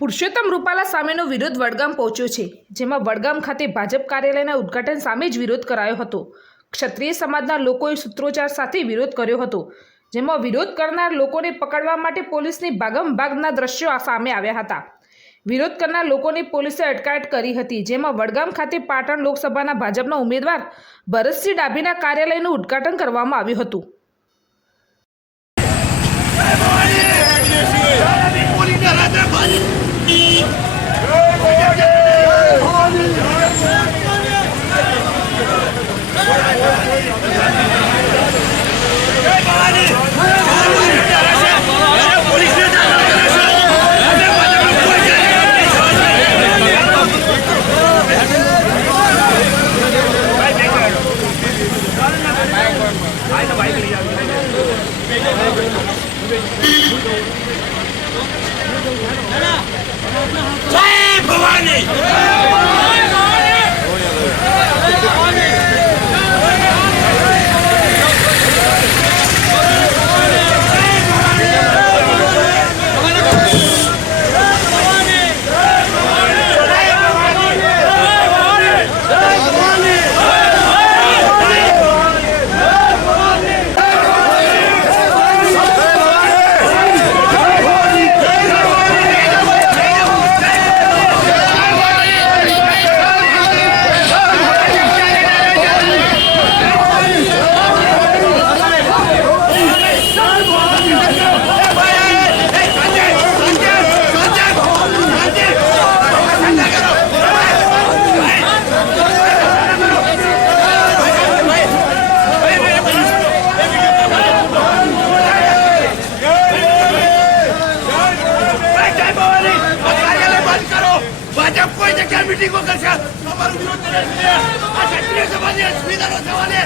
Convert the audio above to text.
પુરુષોત્તમ રૂપાલા સામેનો વિરોધ વડગામ પહોંચ્યો છે, જેમાં વડગામ ખાતે ભાજપ કાર્યાલયના ઉદ્ઘાટન સામે જ વિરોધ કરાયો હતો। ક્ષત્રિય સમાજના લોકોએ સૂત્રોચ્ચાર સાથે વિરોધ કર્યો હતો, જેમાં વિરોધ કરનાર લોકોને પકડવા માટે પોલીસની ભાગમભાગના દ્રશ્યો સામે આવ્યા હતા। વિરોધ કરનાર લોકોની પોલીસે અટકાયત કરી હતી, જેમાં વડગામ ખાતે પાટણ લોકસભાના ભાજપના ઉમેદવાર ભરતસિંહ ડાભીના કાર્યાલયનું ઉદ્ઘાટન કરવામાં આવ્યું હતું। जय भवानी। भाजप कोई जगह मीटिंग को कर ક્ષત્રિય સમાજની અસ્મિતાનો સવાલ છે।